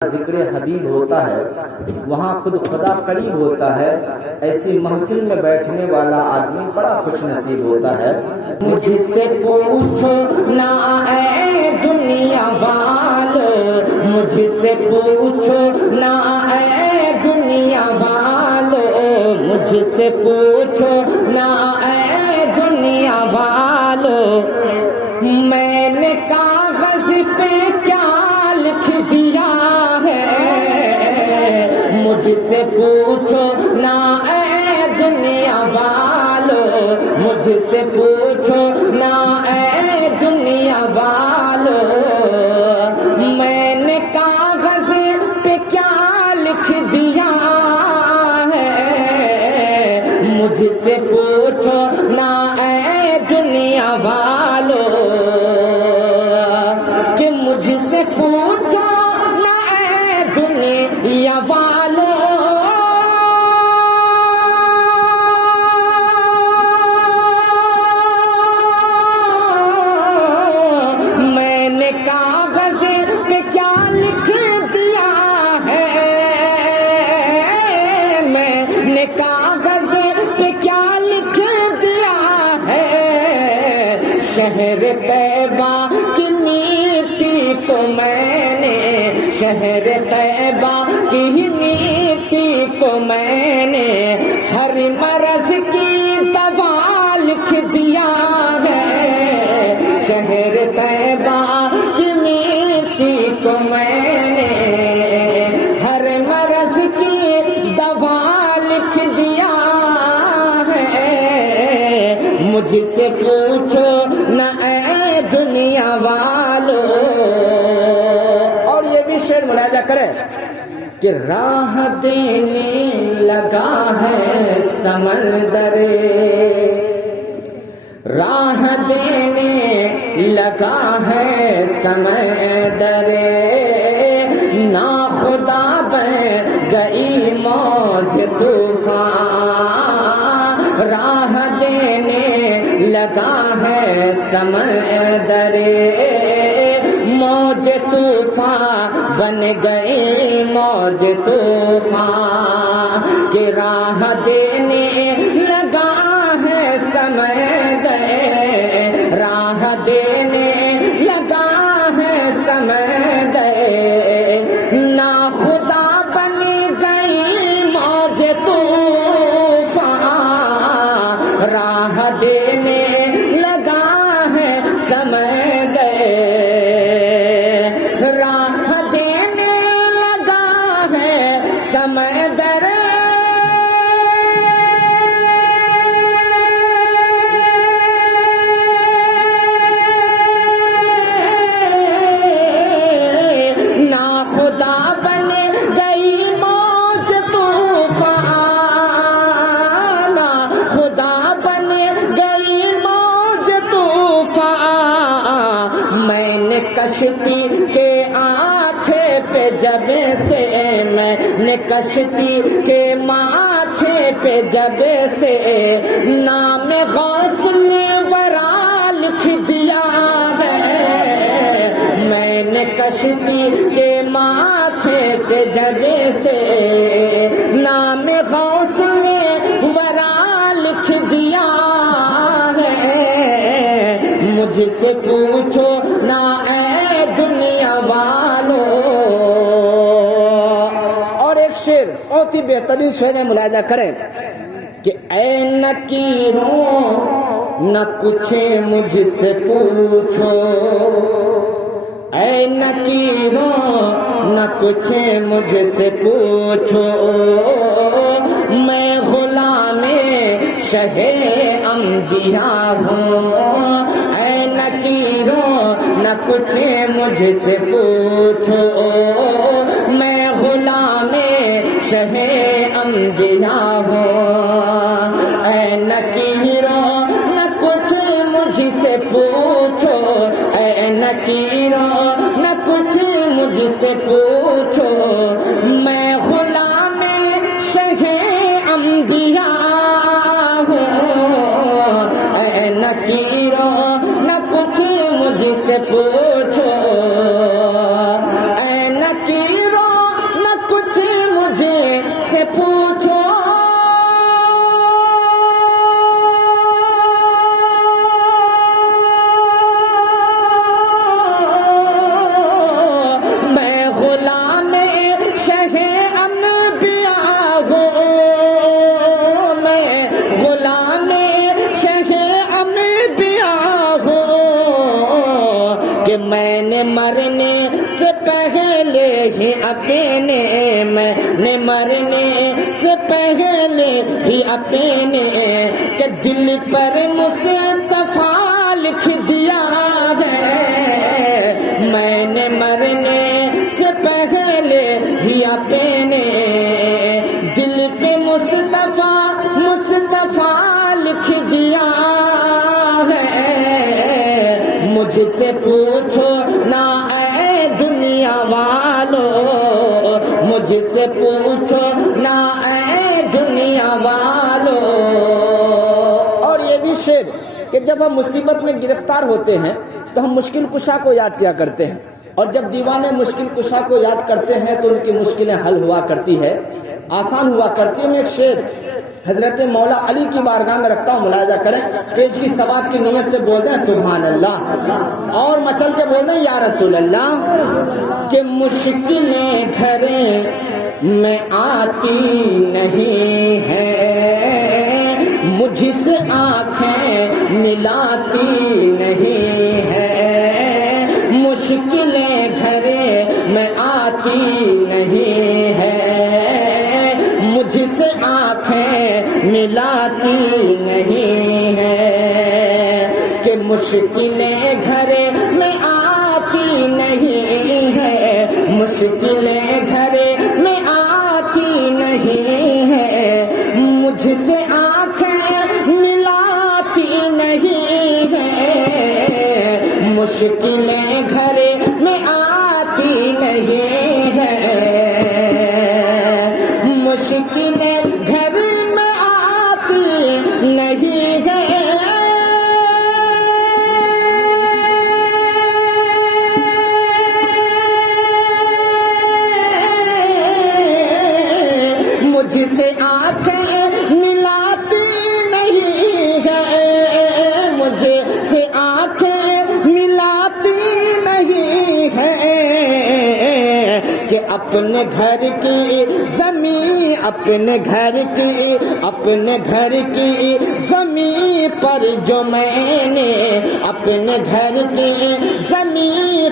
ذکر حبیب ہوتا ہے وہاں خود خدا قریب ہوتا ہے. ایسی محفل میں بیٹھنے والا آدمی بڑا خوش نصیب ہوتا ہے. مجھ سے پوچھو نہ اے دنیا والو، مجھ سے پوچھو نہ اے دنیا والو، مجھ سے پوچھو نہ اے دنیا والو، میں نے کاغذ پہ کیا لکھ دیا ہے. مجھ سے پوچھو نہ اے دنیا والو، مجھ سے پوچھو نہ اے دنیا والو، میں نے کاغذ پہ کیا لکھ دیا ہے. مجھ سے پوچھو نہ اے دنیا والو، کہ مجھ سے پوچھو نہ اے دنیا والو، میں نے کاغذ پہ کیا لکھ دیا ہے. میں نے کاغذ پہ کیا لکھ دیا ہے. شہر طیبہ کی میٹی کو میں نے، شہر طیبہ کی میٹی کو میں نے ہر مرض کی دوا لکھ دیا ہے. شہر طیبہ کی میٹی کو میں نے ہر مرض کی دوا لکھ دیا ہے. مجھ سے پوچھو نہ اے دنیا والو. اور یہ بھی شعر ملاحظہ کریں کہ راہ دینے لگا ہے سمندر، راہ دینے لگا ہے سمندر، ناخدا بن گئی موج طوفان. راہ دینے لگا ہے سمندر، موج طوفان بن گئی موج طوفان، کہ راہ دینے لگا ہے سمندر، راہ دینے لگا ہے سمندر، ناخدا بن گئی موج طوفان. راہ دینے لگا ہے سمندر، راہ دینے لگا ہے سمندر، ناخدا بن گئی موج طوفان، ناخدا بن گئی موج طوفان. میں نے کشتی کے آنکھے پہ جب سے، میں نے کشتی کے ماتھے پہ جب سے نام غوث الورا لکھ دیا ہے. میں نے کشتی کے ماتھے پہ جب سے نام غوث الورا لکھ دیا ہے. مجھ سے پوچھو نہ اے دنیا والو. اور ایک شعر بہت ہی بہترین شعر ہے، ملاحظہ کریں کہ اے نکیروں نہ کچھ مجھ سے پوچھو، اے نکیروں نہ کچھ مجھ سے پوچھو، میں غلام شہ انبیاء ہوں. اے نکیروں نہ کچھ مجھ سے پوچھو، میں غلام شہ انبیاء ہوں. اے نکیروں نہ کچھ مجھ سے پوچھو، اے نکیروں نہ کچھ مجھ سے پوچھو، میں غلام شہ انبیاء ہوں. اے نکیروں نہ کچھ مجھ سے پوچھو، اے نکیروں اپنے میں نے مرنے سے پہلے ہی اپنے کہ دل پر مصطفیٰ لکھ دیا ہے میں نے مرنے سے پہلے ہی اپنے دل پہ مصطفیٰ لکھ دیا ہے مجھ سے پوچھو نہ اے دنیا والو مجھ سے پوچھو نہ اے دنیا والو اور یہ بھی شعر کہ جب ہم مصیبت میں گرفتار ہوتے ہیں تو ہم مشکل کشا کو یاد کیا کرتے ہیں اور جب دیوانے مشکل کشا کو یاد کرتے ہیں تو ان کی مشکلیں حل ہوا کرتی ہے آسان ہوا کرتی ہے میں ایک شعر حضرت مولا علی کی بارگاہ میں رکھتا ہوں ملاحظہ کریں پیش کی ثواب کی نیت سے بول دیں سبحان اللہ اور مچل کے بول دیں یا رسول اللہ کہ مشکلیں گھر میں آتی نہیں ہے مجھ سے آنکھیں ملاتی نہیں ہے مشکلیں گھر میں آتی نہیں ہے مجھ سے آنکھیں ملاتی نہیں ہے کہ مشکلیں گھر میں آتی نہیں ہے مشکلیں گھر میں آتی نہیں ہے مجھ سے آنکھیں ملاتی نہیں ہے مشکلیں گھر میں آتی نہیں ہے مشکلیں گھر میں آتی نہیں ہے مجھ سے آنکھیں ملاتی نہیں ہے مجھ سے آنکھیں ملاتی نہیں ہے کہ اپنے گھر کی زمین اپنے گھر کی زمین پر جو میں نے اپنے گھر کی زمین